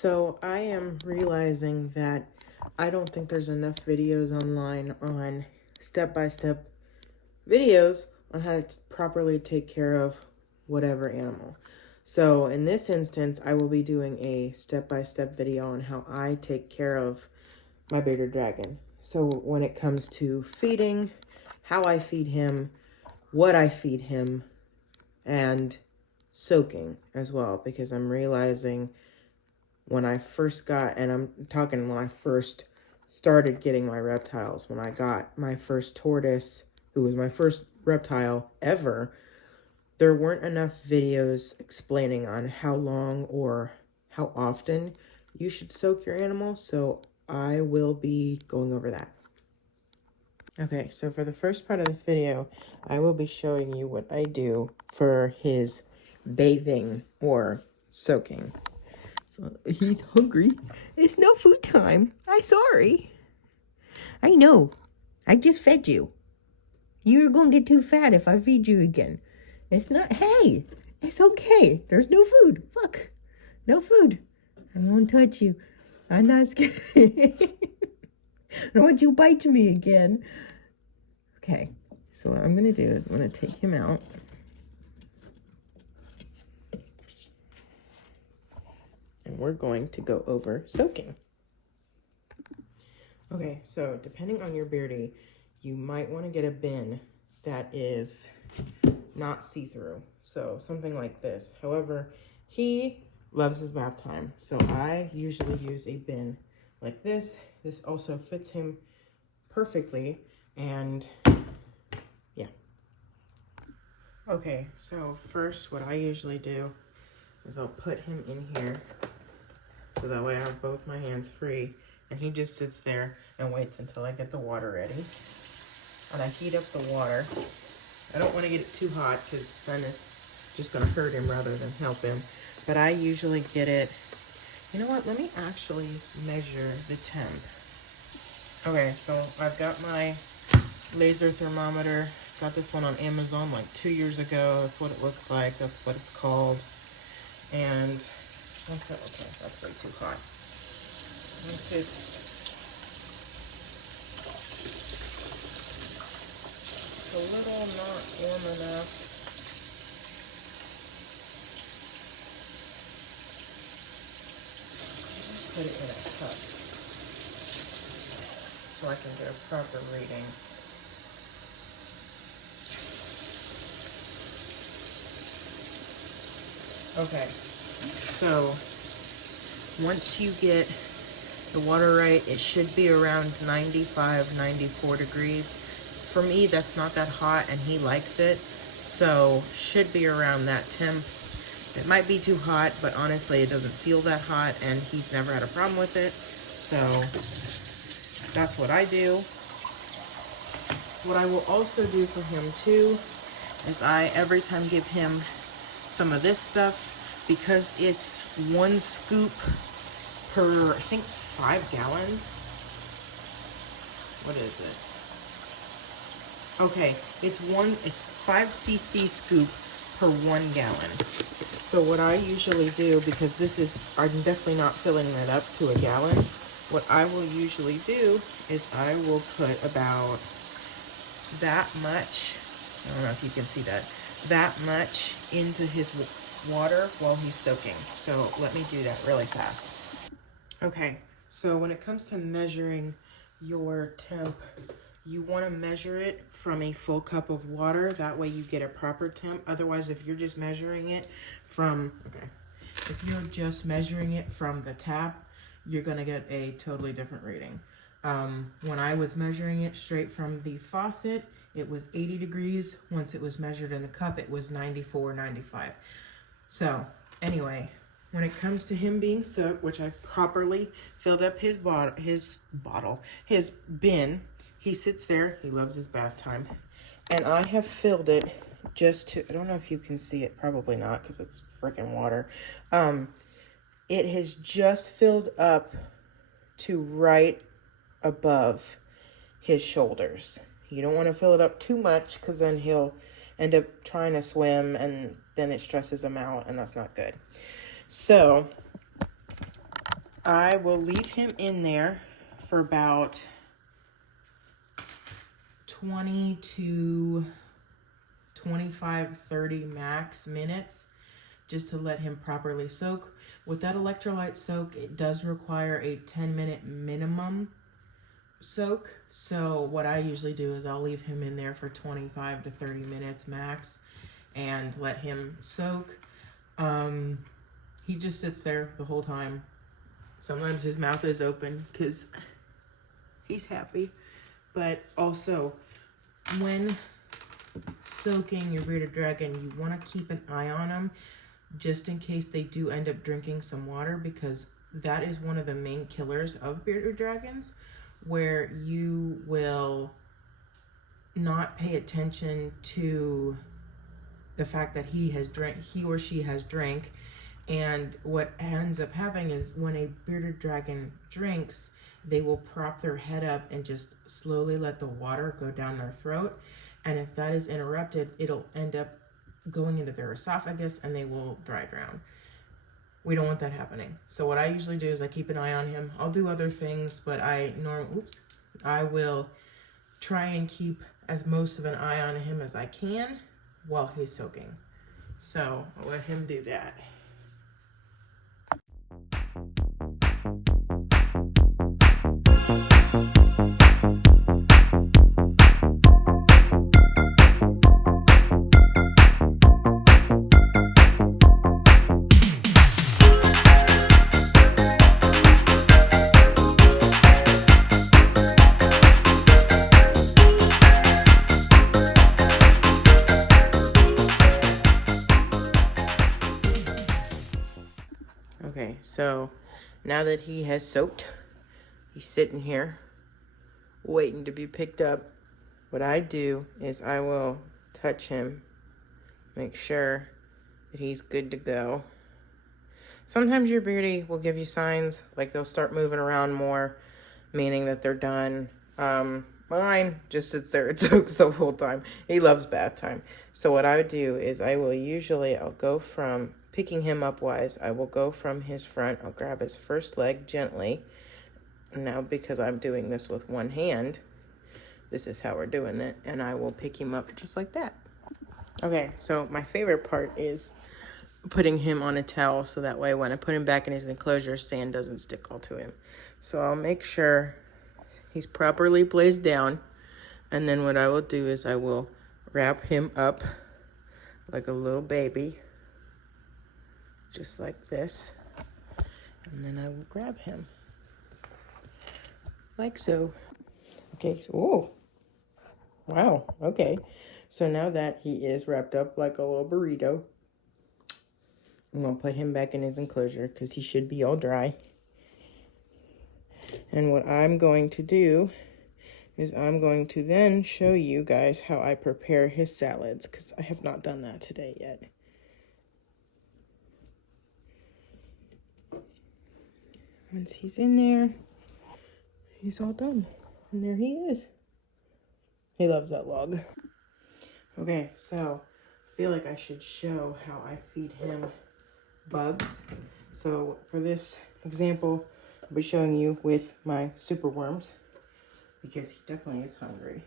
So I am realizing that I don't think there's enough videos online on step-by-step videos on how to properly take care of whatever animal. So in this instance, I will be doing a step-by-step video on how I take care of my bearded dragon. So when it comes to feeding, how I feed him, what I feed him, and soaking as well, because I'm realizing when I first got, and I'm talking when I first started getting my reptiles, when I got my first tortoise, who was my first reptile ever, there weren't enough videos explaining on how long or how often you should soak your animal, so I will be going over that. Okay, so for the first part of this video, I will be showing you what I do for his bathing or soaking. So he's hungry. It's no food time. I'm sorry. I know. I just fed you. You're going to get too fat if I feed you again. It's not, hey, it's okay. There's no food. Look, no food. I won't touch you. I'm not scared. I don't want you to bite me again. Okay, so what I'm going to do is I'm going to take him out. And we're going to go over soaking. Okay, so depending on your beardy, you might want to get a bin that is not see-through. So something like this. However, he loves his bath time. So I usually use a bin like this. This also fits him perfectly. And yeah. Okay, so first what I usually do is I'll put him in here. So that way I have both my hands free. And he just sits there and waits until I get the water ready. And I heat up the water. I don't want to get it too hot because then it's just going to hurt him rather than help him. But I usually get it. You know what? Let me actually measure the temp. Okay, so I've got my laser thermometer. Got this one on Amazon like 2 years ago. That's what it looks like. That's what it's called. And once that, okay, that's way too hot. Once it's a little not warm enough, put it in a cup so I can get a proper reading. Okay, so once you get the water right, it should be around 95, 94 degrees. For me, that's not that hot, and he likes it, so should be around that temp. It might be too hot, but honestly, it doesn't feel that hot, and he's never had a problem with it, so that's what I do. What I will also do for him, too, is I, every time, give him some of this stuff, because it's 1 scoop per, I think, 5 gallons. What is it? Okay, it's 5 cc scoop per 1 gallon. So what I usually do, because I'm definitely not filling that up to a gallon, what I will usually do is I will put about that much, I don't know if you can see that much into his water while he's soaking. So let me do that really fast. Okay, so when it comes to measuring your temp, you want to measure it from a full cup of water. That way you get a proper temp. Otherwise, if you're just measuring it from, if you're just measuring it from the tap, you're going to get a totally different reading. When I was measuring it straight from the faucet, it was 80 degrees. Once it was measured in the cup, it was 94, 95. So anyway, when it comes to him being soaked, which I've properly filled up his bin, he sits there, he loves his bath time, and I have filled it just to, I don't know if you can see it, probably not because it's freaking water. It has just filled up to right above his shoulders. You don't want to fill it up too much because then he'll end up trying to swim and then it stresses him out and that's not good. So I will leave him in there for about 20 to 25, 30 max minutes, just to let him properly soak. With that electrolyte soak, it does require a 10-minute minimum soak. So what I usually do is I'll leave him in there for 25 to 30 minutes max and let him soak. He just sits there the whole time. Sometimes his mouth is open because he's happy. But also, when soaking your bearded dragon, you want to keep an eye on them just in case they do end up drinking some water, because that is one of the main killers of bearded dragons, where you will not pay attention to the fact that he or she has drank. And what ends up happening is when a bearded dragon drinks, they will prop their head up and just slowly let the water go down their throat. And if that is interrupted, it'll end up going into their esophagus and they will dry drown. We don't want that happening. So what I usually do is I keep an eye on him. I'll do other things, but I will try and keep as most of an eye on him as I can while he's soaking. So I'll let him do that. Okay, so now that he has soaked, he's sitting here waiting to be picked up. What I do is I will touch him, make sure that he's good to go. Sometimes your beardy will give you signs, like they'll start moving around more, meaning that they're done. Mine just sits there and soaks the whole time. He loves bath time. So what I would do is I'll go from picking him up wise. I will go from his front. I'll grab his first leg gently. Now, because I'm doing this with one hand, this is how we're doing it. And I will pick him up just like that. Okay, so my favorite part is putting him on a towel, so that way when I put him back in his enclosure, sand doesn't stick all to him. So I'll make sure he's properly placed down, and then what I will do is I will wrap him up like a little baby, just like this, and then I will grab him like so. Okay, so, oh, wow, okay. So now that he is wrapped up like a little burrito, I'm going to put him back in his enclosure because he should be all dry. And what I'm going to do is I'm going to then show you guys how I prepare his salads, because I have not done that today yet. Once he's in there, he's all done. And there he is. He loves that log. Okay, so I feel like I should show how I feed him bugs. So for this example, I'll be showing you with my super worms, because he definitely is hungry.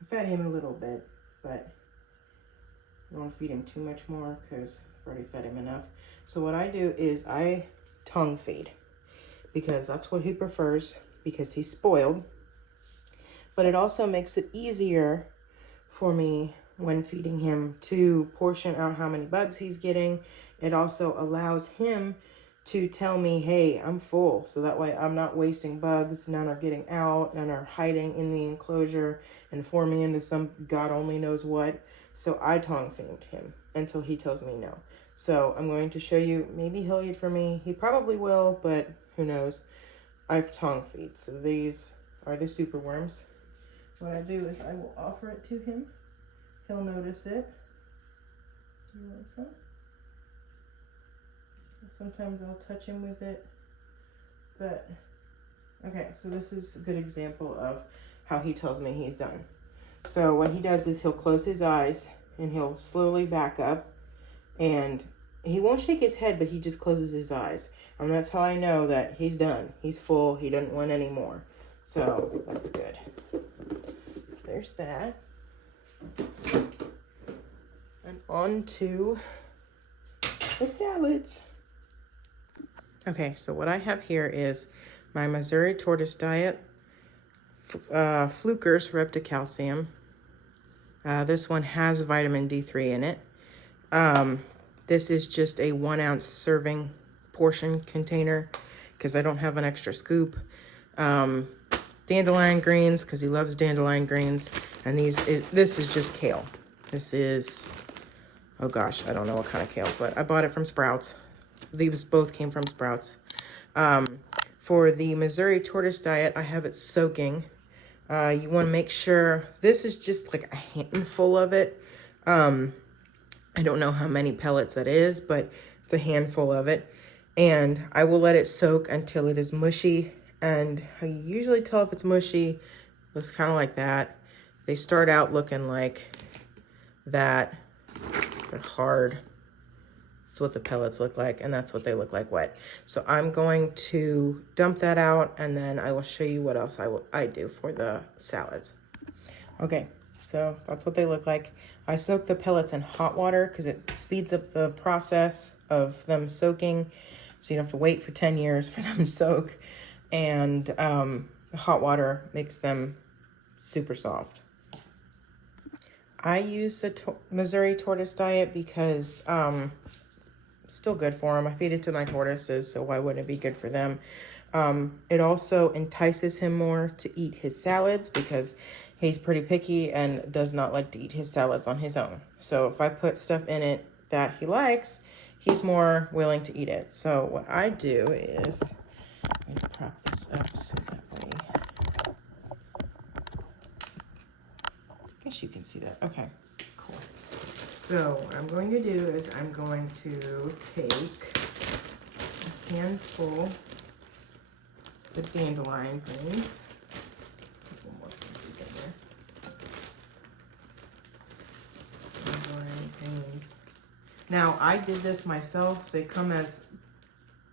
I fed him a little bit, but I don't want to feed him too much more because I've already fed him enough. So what I do is I tongue feed, because that's what he prefers, because he's spoiled. But it also makes it easier for me when feeding him to portion out how many bugs he's getting. It also allows him to tell me, hey, I'm full. So that way I'm not wasting bugs. None are getting out. None are hiding in the enclosure and forming into some God only knows what. So I tongue feed him until he tells me no. So I'm going to show you. Maybe he'll eat for me. He probably will, but who knows. I've tongue feed. So these are the super worms. What I do is I will offer it to him. He'll notice it. Do you want some? Sometimes I'll touch him with it. But, okay, so this is a good example of how he tells me he's done. So what he does is he'll close his eyes and he'll slowly back up and he won't shake his head, but he just closes his eyes. And that's how I know that he's done. He's full. He doesn't want any more. So that's good. So there's that. And on to the salads. Okay, so what I have here is my Missouri Tortoise Diet, Fluker's Repticalcium. This one has vitamin D3 in it. This is just a 1 ounce serving portion container because I don't have an extra scoop. Dandelion greens because he loves dandelion greens. And this is just kale. This is, oh gosh, I don't know what kind of kale, but I bought it from Sprouts. These both came from Sprouts. For the Missouri Tortoise Diet, I have it soaking. You want to make sure, this is just like a handful of it. I don't know how many pellets that is, but it's a handful of it. And I will let it soak until it is mushy. And I usually tell if it's mushy, looks kind of like that. They start out looking like that. They're hard. That's what the pellets look like, and that's what they look like wet. So I'm going to dump that out, and then I will show you what else I do for the salads. Okay, so that's what they look like. I soak the pellets in hot water because it speeds up the process of them soaking, so you don't have to wait for 10 years for them to soak. And the hot water makes them super soft. I use the Missouri Tortoise Diet because it's still good for them. I feed it to my tortoises, so why wouldn't it be good for them? It also entices him more to eat his salads because he's pretty picky and does not like to eat his salads on his own. So if I put stuff in it that he likes, he's more willing to eat it. So what I do is, let me prop this up so that way, I guess you can see that. Okay, cool. So what I'm going to do is I'm going to take a handful the dandelion greens. A couple more pieces in there. Dandelion greens. Now, I did this myself. They come as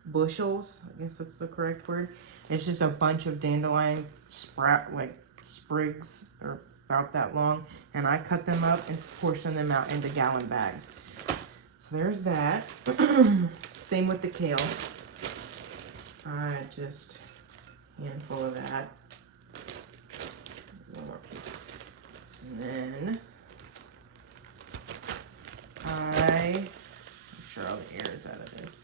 bushels. I guess that's the correct word. It's just a bunch of dandelion sprigs. They're about that long. And I cut them up and portion them out into gallon bags. So there's that. Same with the kale. Just handful of that. One more piece. And then make sure all the air is out of this.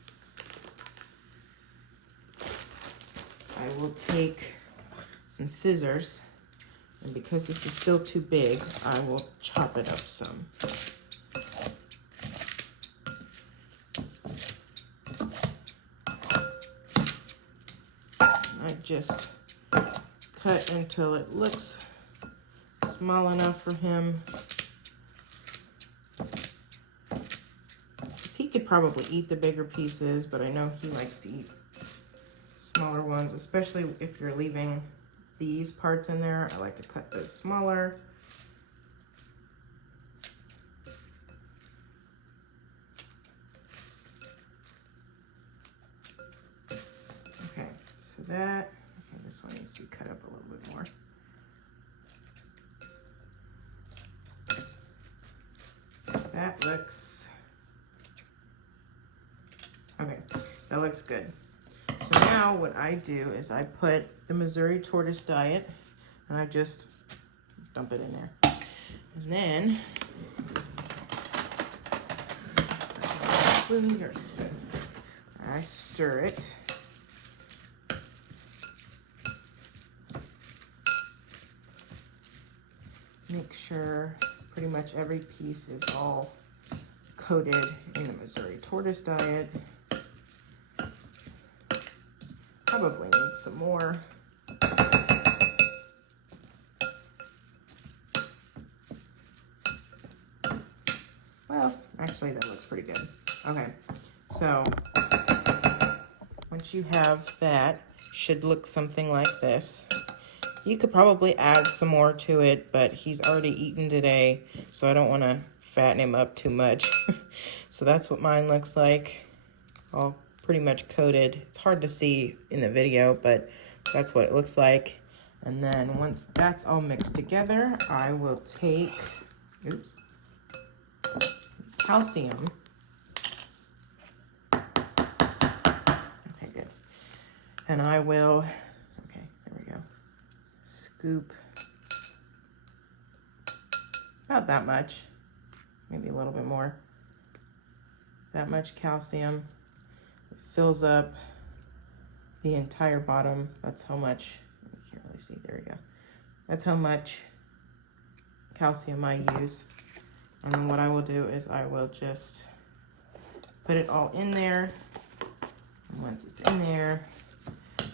I will take some scissors, and because this is still too big, I will chop it up some. I just cut until it looks small enough for him. He could probably eat the bigger pieces, but I know he likes to eat smaller ones, especially if you're leaving these parts in there. I like to cut those smaller. Okay, so that, okay, this one needs to be cut up a little bit more. That looks, okay, that looks good. So now what I do is I put the Missouri Tortoise Diet and I just dump it in there. And then, yours is good. I stir it. Make sure pretty much every piece is all coated in the Missouri Tortoise Diet. Probably need some more. Well, actually that looks pretty good. Okay, so once you have that, should look something like this. You could probably add some more to it, but he's already eaten today, so I don't want to fatten him up too much. So that's what mine looks like, all pretty much coated. It's hard to see in the video, but that's what it looks like. And then once that's all mixed together, I will take, calcium. Okay, good. And I will, okay, there we go. Scoop about that much, maybe a little bit more. That much calcium. It fills up the entire bottom. That's how much, you can't really see, there we go. That's how much calcium I use. And then what I will do is I will just put it all in there. And once it's in there,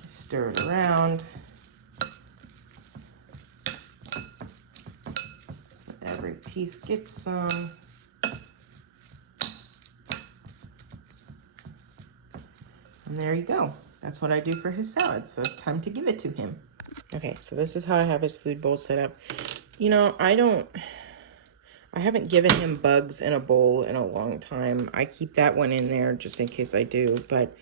stir it around. So every piece gets some. And there you go. That's what I do for his salad. So it's time to give it to him. Okay, so this is how I have his food bowl set up. You know, I haven't given him bugs in a bowl in a long time. I keep that one in there just in case I do, but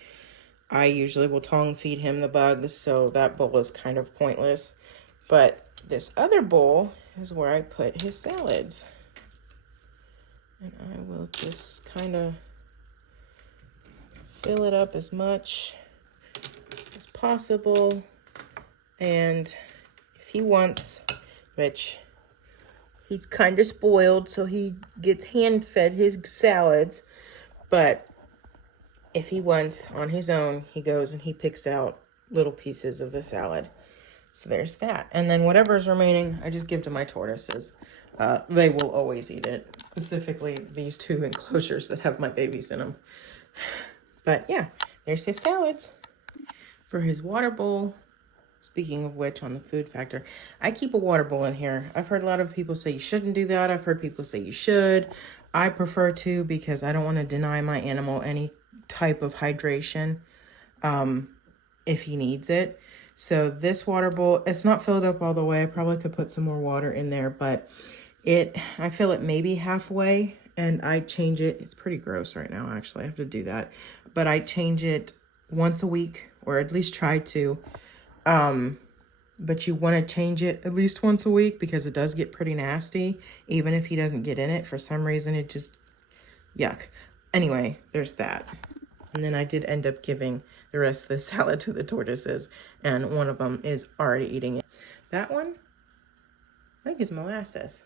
I usually will tongue feed him the bugs, so that bowl is kind of pointless. But this other bowl is where I put his salads. And I will just kind of fill it up as much as possible. And if he wants, which he's kind of spoiled, so he gets hand-fed his salads. But if he wants on his own, he goes and he picks out little pieces of the salad. So there's that. And then whatever's remaining, I just give to my tortoises. They will always eat it, specifically these two enclosures that have my babies in them. But yeah, there's his salads. For his water bowl, speaking of which, on the food factor, I keep a water bowl in here. I've heard a lot of people say you shouldn't do that. I've heard people say you should. I prefer to because I don't want to deny my animal any type of hydration if he needs it. So this water bowl, it's not filled up all the way. I probably could put some more water in there, but I fill it maybe halfway and I change it. It's pretty gross right now, actually. I have to do that. But I change it once a week, or at least try to. But you want to change it at least once a week because it does get pretty nasty. Even if he doesn't get in it, for some reason, it just, yuck. Anyway, there's that. And then I did end up giving the rest of the salad to the tortoises, and one of them is already eating it. That one, I think, is Molasses.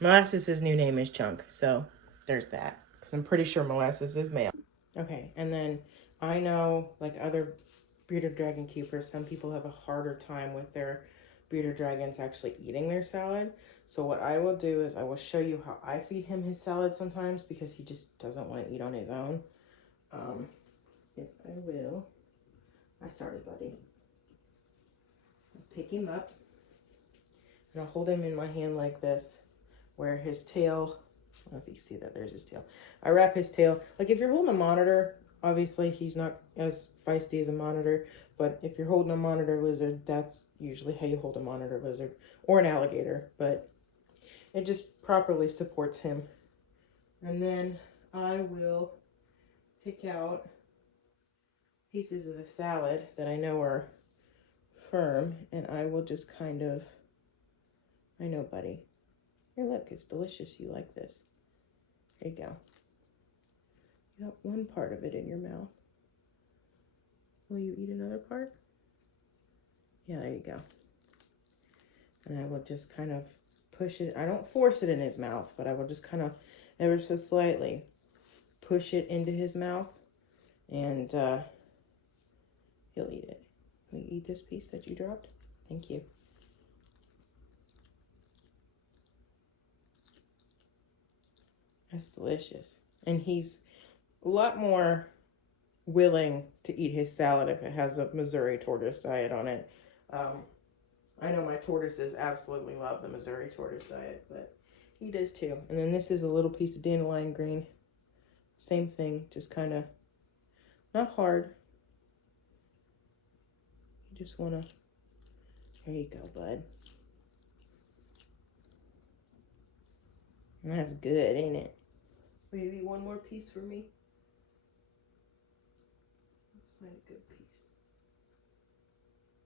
Molasses' new name is Chunk, so there's that. Because I'm pretty sure Molasses is male. Okay, and then I know, like other bearded dragon keepers, some people have a harder time with their bearded dragons actually eating their salad. So what I will do is I will show you how I feed him his salad sometimes because he just doesn't want to eat on his own. Yes, I will. Sorry, buddy. I'll pick him up and I'll hold him in my hand like this, where his tail, I don't know if you can see that, there's his tail. I wrap his tail, like if you're holding a monitor, obviously he's not as feisty as a monitor, but if you're holding a monitor lizard, that's usually how you hold a monitor lizard, or an alligator, but it just properly supports him. And then I will pick out pieces of the salad that I know are firm, and I will just kind of, I know, buddy. Here, look, it's delicious. You like this. There you go. You got one part of it in your mouth. Will you eat another part? Yeah, there you go. And I will just kind of push it. I don't force it in his mouth, but I will just kind of ever so slightly push it into his mouth, and he'll eat it. Will you eat this piece that you dropped? Thank you. That's delicious. And he's a lot more willing to eat his salad if it has a Missouri tortoise diet on it. I know my tortoises absolutely love the Missouri tortoise diet, but he does too. And then this is a little piece of dandelion green. Same thing, just kind of not hard. You just want to, there you go, bud. That's good, ain't it? Maybe one more piece for me. Let's find a good piece.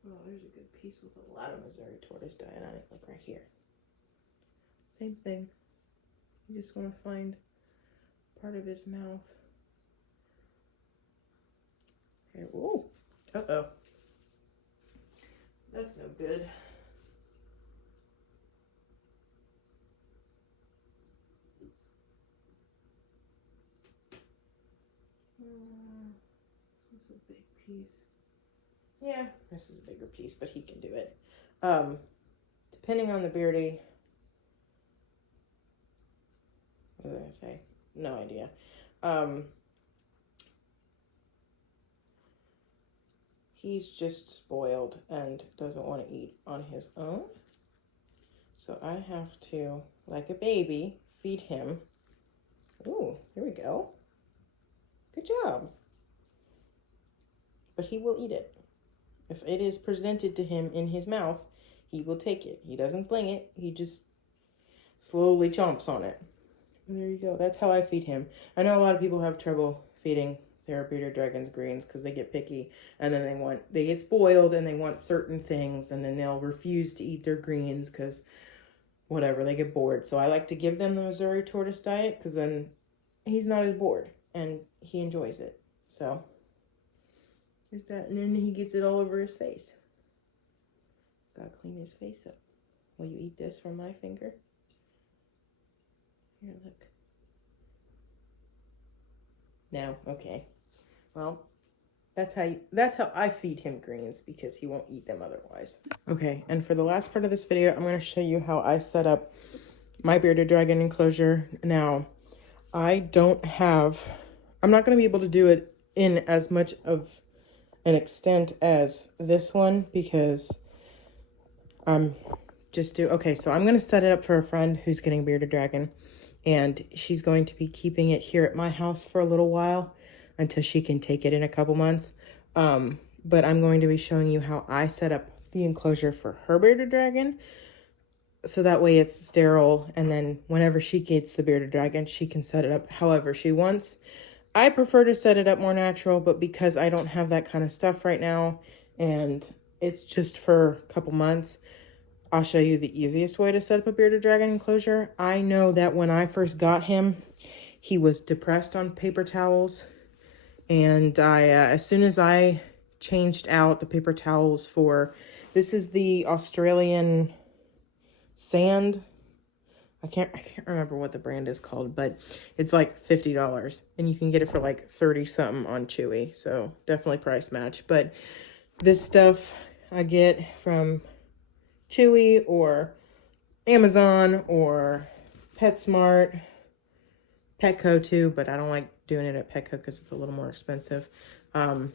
Oh, there's a good piece with a lot of Missouri tortoise dye on it, like right here. Same thing. You just want to find part of his mouth. Okay. Ooh. Uh-oh. That's no good. This is a big piece. Yeah, this is a bigger piece, but he can do it. Depending on the Beardy. What was I gonna say? No idea. He's just spoiled and doesn't want to eat on his own. So I have to, like a baby, feed him. Ooh, here we go. Good job. But he will eat it. If it is presented to him in his mouth, he will take it. He doesn't fling it. He just slowly chomps on it. And there you go. That's how I feed him. I know a lot of people have trouble feeding their bearded dragons greens because they get picky and then they get spoiled and they want certain things and then they'll refuse to eat their greens because whatever, they get bored. So I like to give them the Missouri tortoise diet because then he's not as bored and he enjoys it. So there's that. And then he gets it all over his face. Gotta clean his face up. Will you eat this from my finger? Here, look. No? Okay. Well, that's how I feed him greens because he won't eat them otherwise. Okay, and for the last part of this video, I'm going to show you how I set up my bearded dragon enclosure. Now, I'm not going to be able to do it in as much of an extent as this one because okay, so I'm going to set it up for a friend who's getting a bearded dragon. And she's going to be keeping it here at my house for a little while until she can take it in a couple months. But I'm going to be showing you how I set up the enclosure for her bearded dragon. So that way it's sterile. And then whenever she gets the bearded dragon, she can set it up however she wants. I prefer to set it up more natural, but because I don't have that kind of stuff right now and it's just for a couple months, I'll show you the easiest way to set up a bearded dragon enclosure. I know that when I first got him, he was depressed on paper towels. And as soon as I changed out the paper towels this is the Australian sand. I can't remember what the brand is called, but it's like $50. And you can get it for like 30 something on Chewy. So definitely price match. But this stuff I get from Chewy or Amazon or PetSmart, Petco too, but I don't like doing it at Petco because it's a little more expensive. But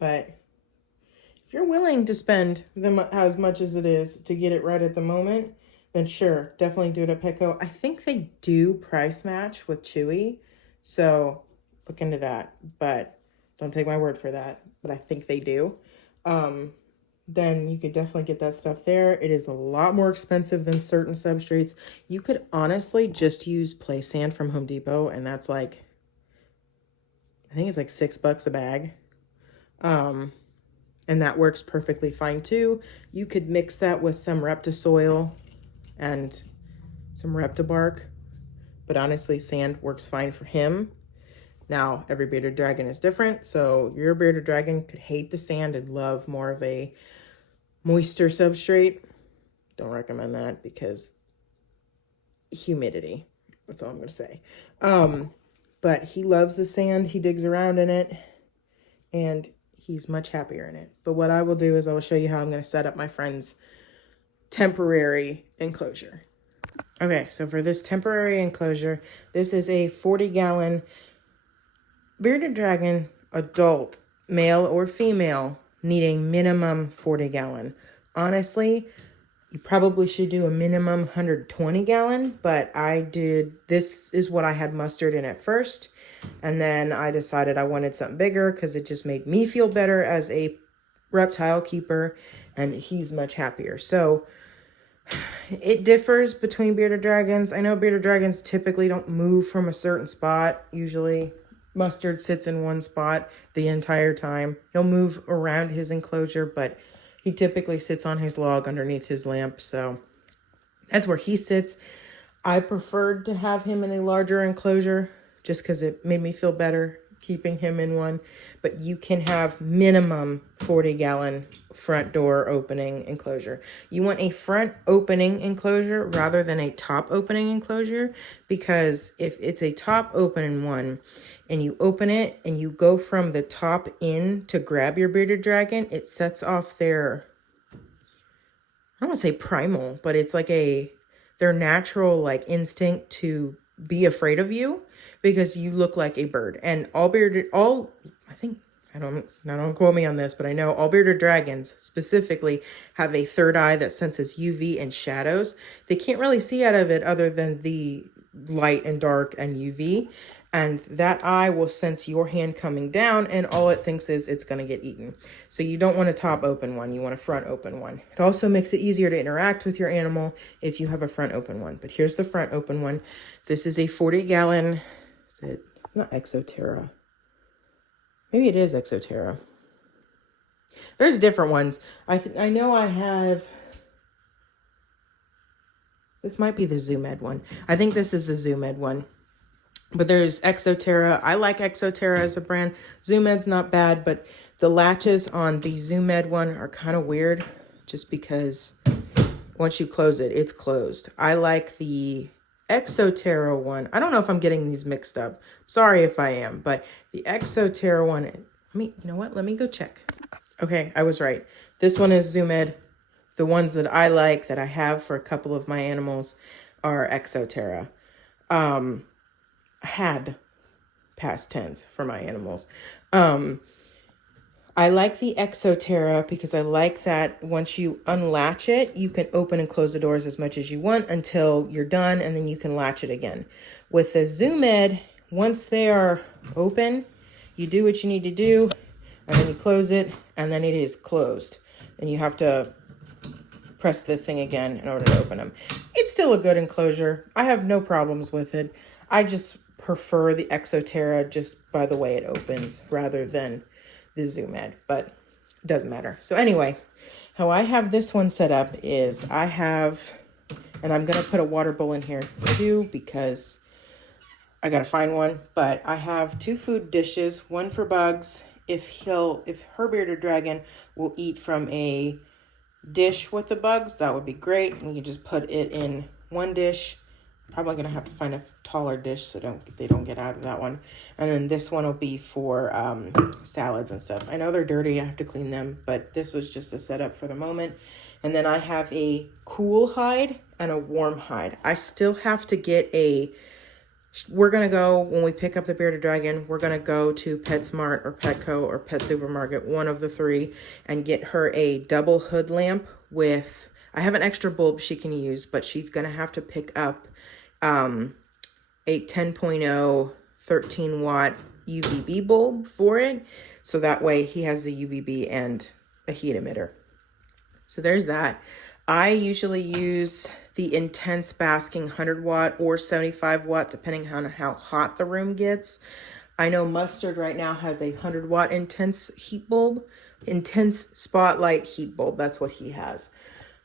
if you're willing to spend as much as it is to get it right at the moment, then sure, definitely do it at Petco. I think they do price match with Chewy, so look into that, but don't take my word for that, but I think they do. Then you could definitely get that stuff there. It is a lot more expensive than certain substrates. You could honestly just use play sand from Home Depot, and that's like, I think it's like $6 a bag. And that works perfectly fine too. You could mix that with some Reptisoil and some Reptibark, but honestly, sand works fine for him. Now, every bearded dragon is different, so your bearded dragon could hate the sand and love more of a moisture substrate. Don't recommend that because humidity. That's all I'm going to say. But he loves the sand. He digs around in it, and he's much happier in it. But what I will do is I will show you how I'm going to set up my friend's temporary enclosure. Okay, so for this temporary enclosure, this is a 40-gallon bearded dragon adult, male or female, needing minimum 40-gallon. Honestly, you probably should do a minimum 120-gallon, but this is what I had mustered in at first. And then I decided I wanted something bigger because it just made me feel better as a reptile keeper, and he's much happier. So It differs between bearded dragons. I know bearded dragons typically don't move from a certain spot. Usually Mustard sits in one spot the entire time. He'll move around his enclosure, but he typically sits on his log underneath his lamp. So that's where he sits. I preferred to have him in a larger enclosure just because it made me feel better keeping him in one. But you can have minimum 40-gallon front door opening enclosure. You want a front opening enclosure rather than a top opening enclosure, because if it's a top opening one and you open it and you go from the top in to grab your bearded dragon, it sets off their, I don't want to say primal, but it's like their natural like instinct to be afraid of you because you look like a bird. And I think, don't quote me on this, but I know all bearded dragons specifically have a third eye that senses UV and shadows. They can't really see out of it other than the light and dark and UV. And that eye will sense your hand coming down, and all it thinks is it's going to get eaten. So you don't want a top open one. You want a front open one. It also makes it easier to interact with your animal if you have a front open one. But here's the front open one. This is a 40-gallon. It's not Exoterra. Maybe it is Exoterra. There's different ones. I know I have. This might be the Zoo Med one. I think this is the Zoo Med one. But there's Exoterra. I like Exoterra as a brand. Zoo Med's not bad, but the latches on the Zoo Med one are kind of weird just because once you close it, it's closed. I like the Exoterra one. I don't know if I'm getting these mixed up. Sorry if I am, but the Exoterra one, you know what? Let me go check. Okay, I was right. This one is Zoo Med. The ones that I like that I have for a couple of my animals are Exoterra. Had past tense for my animals. I like the Exoterra because I like that once you unlatch it, you can open and close the doors as much as you want until you're done, and then you can latch it again. With the Zoo Med, once they are open, you do what you need to do, and then you close it, and then it is closed. And you have to press this thing again in order to open them. It's still a good enclosure. I have no problems with it. I just prefer the Exoterra just by the way it opens rather than the Zoo Med, but it doesn't matter. So anyway, how I have this one set up is and I'm going to put a water bowl in here too because I got to find one, but I have 2 food dishes, one for Bugs. If her bearded dragon will eat from a dish with the Bugs, that would be great. We can just put it in one dish. Probably going to have to find a taller dish so they don't get out of that one. And then this one will be for salads and stuff. I know they're dirty. I have to clean them, but this was just a setup for the moment. And then I have a cool hide and a warm hide. I still have to get we're going to go, when we pick up the bearded dragon, we're going to go to PetSmart or Petco or Pet Supermarket, one of the 3, and get her a double hood lamp with, I have an extra bulb she can use, but she's going to have to pick up a 10.0 13 watt UVB bulb for it. So that way he has a UVB and a heat emitter. So there's that. I usually use the Intense Basking 100 watt or 75 watt, depending on how hot the room gets. I know Mustard right now has a 100 watt intense heat bulb, intense spotlight heat bulb. That's what he has.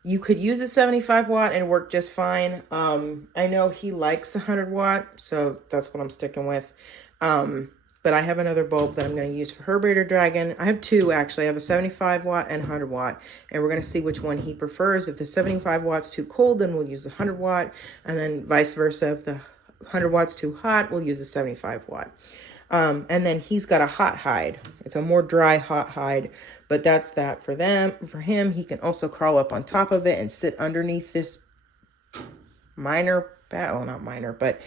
You could use a 75 watt and work just fine. I know he likes 100 watt, so that's what I'm sticking with. But I have another bulb that I'm going to use for her bearded dragon. I have 2 actually. I have a 75 watt and 100 watt, and we're going to see which one he prefers. If the 75 watt's too cold, then we'll use the 100 watt, and then vice versa. If the 100 watt's too hot, we'll use the 75 watt. And then he's got a hot hide. It's a more dry hot hide, but that's that for them. For him, he can also crawl up on top of it and sit underneath this not minor, but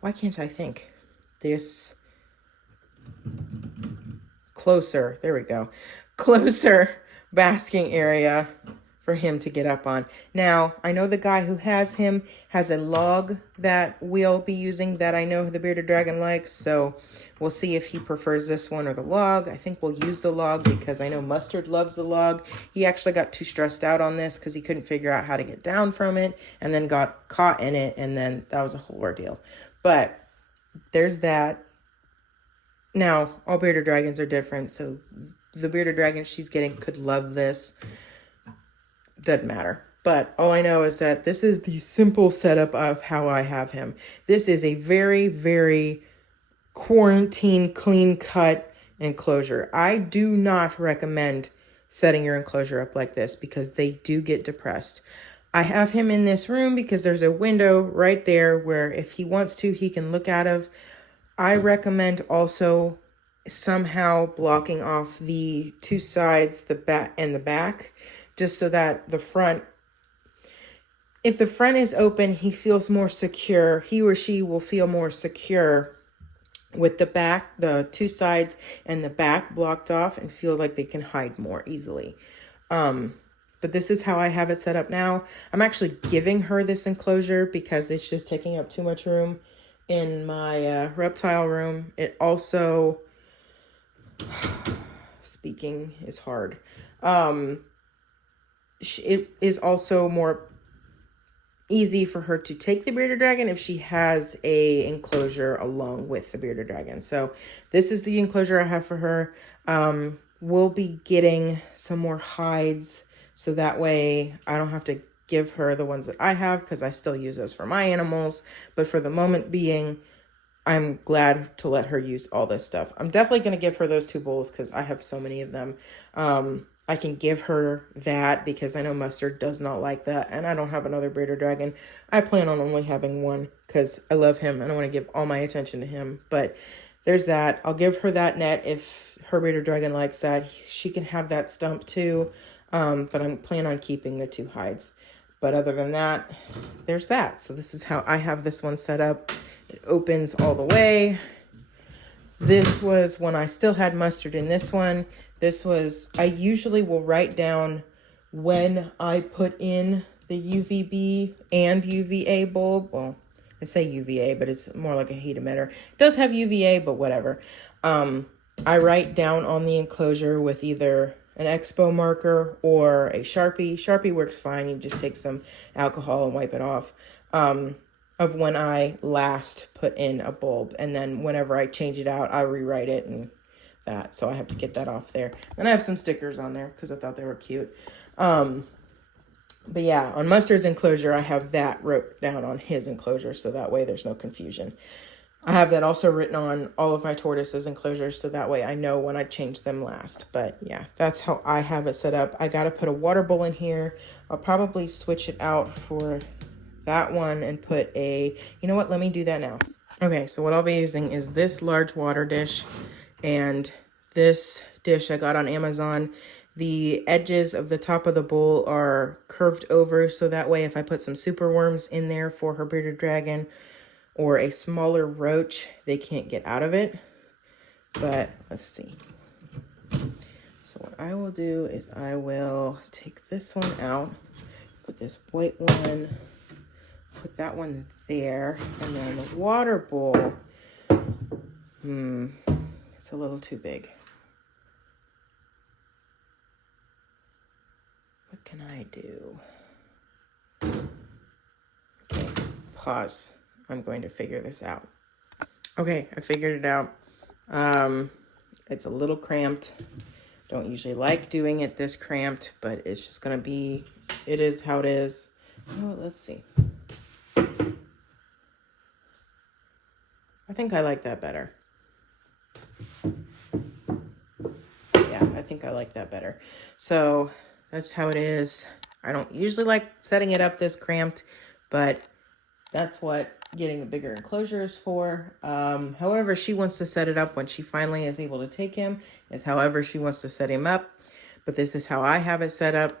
why can't I think? This closer basking area for him to get up on. Now, I know the guy who has him has a log that we'll be using that I know the bearded dragon likes, so we'll see if he prefers this one or the log. I think we'll use the log because I know Mustard loves the log. He actually got too stressed out on this because he couldn't figure out how to get down from it and then got caught in it, and then that was a whole ordeal. But there's that. Now, all bearded dragons are different, so the bearded dragon she's getting could love this. Doesn't matter. But all I know is that this is the simple setup of how I have him. This is a very, very quarantine, clean cut enclosure. I do not recommend setting your enclosure up like this because they do get depressed. I have him in this room because there's a window right there where if he wants to, he can look out of. I recommend also somehow blocking off the two sides, the back and the back, just so that the front, if the front is open, he feels more secure. He or she will feel more secure with the back, the two sides and the back blocked off, and feel like they can hide more easily. But this is how I have it set up now. I'm actually giving her this enclosure because it's just taking up too much room in my reptile room. It also, speaking is hard. It is also more easy for her to take the bearded dragon if she has a enclosure along with the bearded dragon. So this is the enclosure I have for her. We'll be getting some more hides so that way I don't have to give her the ones that I have because I still use those for my animals. But for the moment being, I'm glad to let her use all this stuff. I'm definitely going to give her those two bowls because I have so many of them. I can give her that because I know Mustard does not like that. And I don't have another bearded dragon. I plan on only having one because I love him and I want to give all my attention to him. But there's that. I'll give her that net if her bearded dragon likes that. She can have that stump too. But I'm planning on keeping the two hides. But other than that, there's that. So this is how I have this one set up. It opens all the way. This was when I still had Mustard in this one. This was, I usually will write down when I put in the UVB and UVA bulb. Well, I say UVA, but it's more like a heat emitter. It does have UVA, but whatever. I write down on the enclosure with either an Expo marker or a Sharpie. Sharpie works fine. You just take some alcohol and wipe it off. Of when I last put in a bulb. And then whenever I change it out, I rewrite it and that. So I have to get that off there. And I have some stickers on there because I thought they were cute. But yeah, on Mustard's enclosure, I have that wrote down on his enclosure. So that way there's no confusion. I have that also written on all of my tortoises' enclosures. So that way I know when I change them last. But yeah, that's how I have it set up. I got to put a water bowl in here. I'll probably switch it out for that one and put a, you know what, let me do that now. Okay, so what I'll be using is this large water dish and this dish I got on Amazon. The edges of the top of the bowl are curved over, so that way if I put some super worms in there for her bearded dragon or a smaller roach, they can't get out of it. But let's see. So what I will do is I will take this one out, put this white one, put that one there, and then the water bowl, it's a little too big. What can I do? Okay, pause. I'm going to figure this out. Okay, I figured it out. It's a little cramped. Don't usually like doing it this cramped, but it's just going to be, it is how it is. Oh, let's see. I think I like that better. Yeah, I think I like that better. So that's how it is. I don't usually like setting it up this cramped, but that's what getting the bigger enclosure is for. However she wants to set it up when she finally is able to take him is however she wants to set him up. But this is how I have it set up.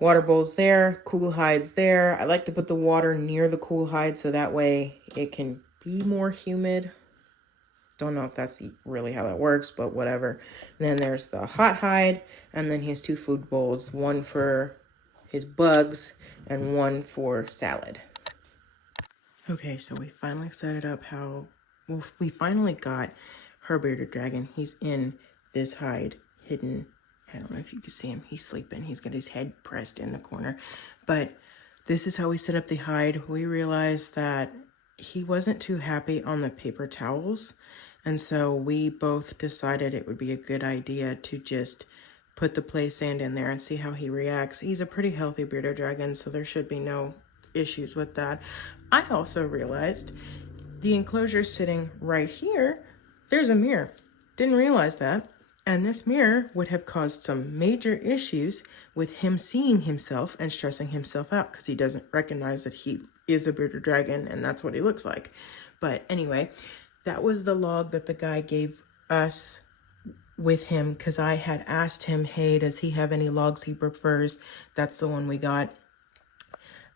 Water bowls there, cool hides there. I like to put the water near the cool hide so that way it can be more humid. Don't know if that's really how that works, but whatever. And then there's the hot hide, and then his two food bowls, one for his bugs and one for salad. Okay, so we finally set it up well, we finally got her bearded dragon. He's in this hide hidden. I don't know if you can see him. He's sleeping. He's got his head pressed in the corner. But this is how we set up the hide. We realized that he wasn't too happy on the paper towels. And so we both decided it would be a good idea to just put the play sand in there and see how he reacts. He's a pretty healthy bearded dragon, so there should be no issues with that. I also realized the enclosure sitting right here, there's a mirror. Didn't realize that. And this mirror would have caused some major issues with him seeing himself and stressing himself out because he doesn't recognize that he is a bearded dragon and that's what he looks like. But anyway, that was the log that the guy gave us with him because I had asked him, hey, does he have any logs he prefers? That's the one we got.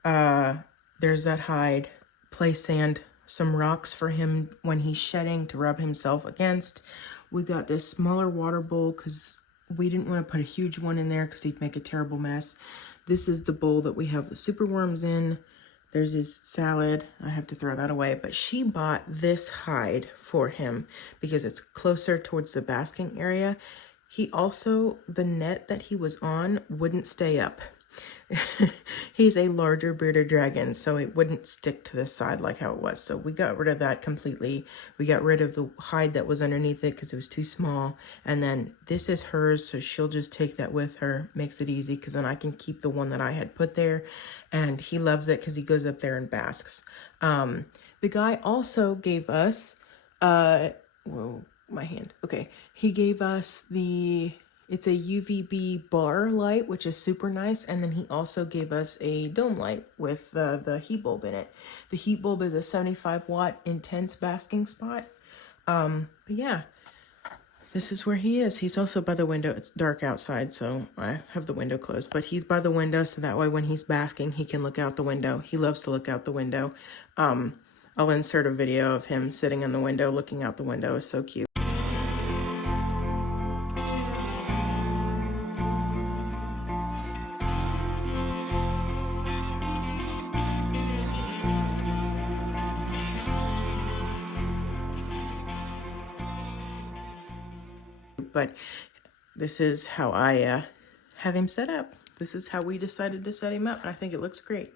There's that hide, play sand, some rocks for him when he's shedding to rub himself against. We got this smaller water bowl because we didn't want to put a huge one in there because he'd make a terrible mess. This is the bowl that we have the super worms in. There's his salad. I have to throw that away. But she bought this hide for him because it's closer towards the basking area. He also, the net that he was on wouldn't stay up. He's a larger bearded dragon, so it wouldn't stick to the side like how it was. So we got rid of that completely. We got rid of the hide that was underneath it because it was too small. And then this is hers, so she'll just take that with her. Makes it easy because then I can keep the one that I had put there. And he loves it because he goes up there and basks. The guy also gave us, whoa, my hand. Okay, he gave us it's a UVB bar light, which is super nice. And then he also gave us a dome light with the heat bulb in it. The heat bulb is a 75 watt intense basking spot. But yeah, this is where he is. He's also by the window. It's dark outside, so I have the window closed. But he's by the window, so that way when he's basking, he can look out the window. He loves to look out the window. I'll insert a video of him sitting in the window, looking out the window. It's so cute. But this is how I have him set up. This is how we decided to set him up, and I think it looks great.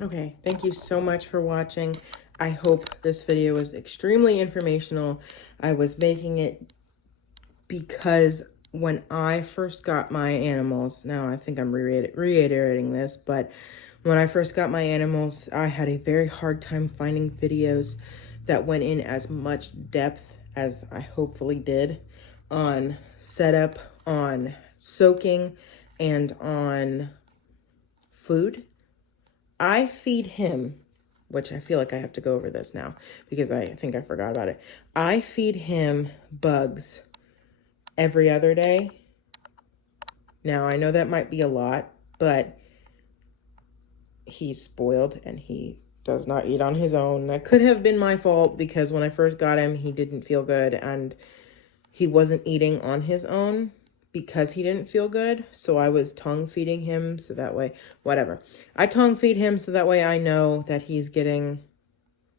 Okay, thank you so much for watching. I hope this video was extremely informational. I was making it because when I first got my animals, now I think I'm reiterating this, but when I first got my animals, I had a very hard time finding videos that went in as much depth as I hopefully did on setup, on soaking, and on food. I feed him, which I feel like I have to go over this now because I think I forgot about it. I feed him bugs every other day. Now, I know that might be a lot, but he's spoiled and he does not eat on his own. That could have been my fault because when I first got him, he didn't feel good and he wasn't eating on his own because he didn't feel good. So I was tongue feeding him so that way, whatever. I tongue feed him so that way I know that he's getting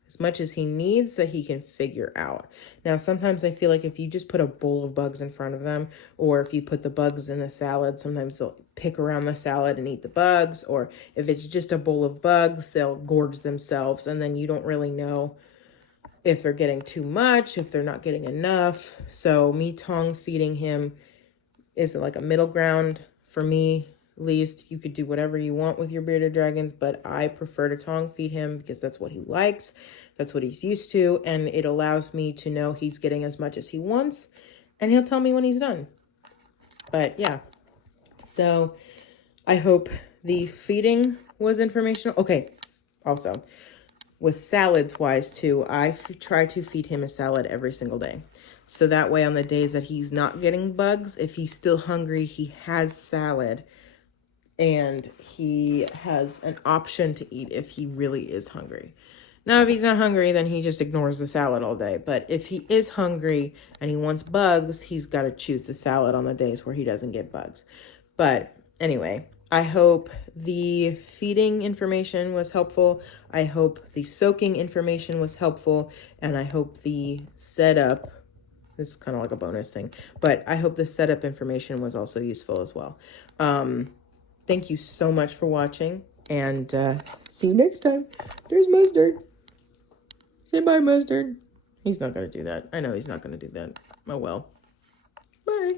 as much as he needs that he can figure out. Now, sometimes I feel like if you just put a bowl of bugs in front of them, or if you put the bugs in the salad, sometimes they'll pick around the salad and eat the bugs. Or if it's just a bowl of bugs, they'll gorge themselves. And then you don't really know if they're getting too much, if they're not getting enough. So me tongue feeding him is like a middle ground for me, at least. You could do whatever you want with your bearded dragons, but I prefer to tongue feed him because that's what he likes. That's what he's used to. And it allows me to know he's getting as much as he wants. And he'll tell me when he's done. But yeah, so I hope the feeding was informational. Okay, also, with salads wise too, I try to feed him a salad every single day. So that way on the days that he's not getting bugs, if he's still hungry, he has salad and he has an option to eat if he really is hungry. Now, if he's not hungry, then he just ignores the salad all day. But if he is hungry and he wants bugs, he's got to choose the salad on the days where he doesn't get bugs. But anyway, I hope the feeding information was helpful. I hope the soaking information was helpful. And I hope the setup, this is kind of like a bonus thing, but I hope the setup information was also useful as well. Thank you so much for watching, and see you next time. There's Mustard. Say bye, Mustard. He's not going to do that. I know he's not going to do that. Oh well. Bye.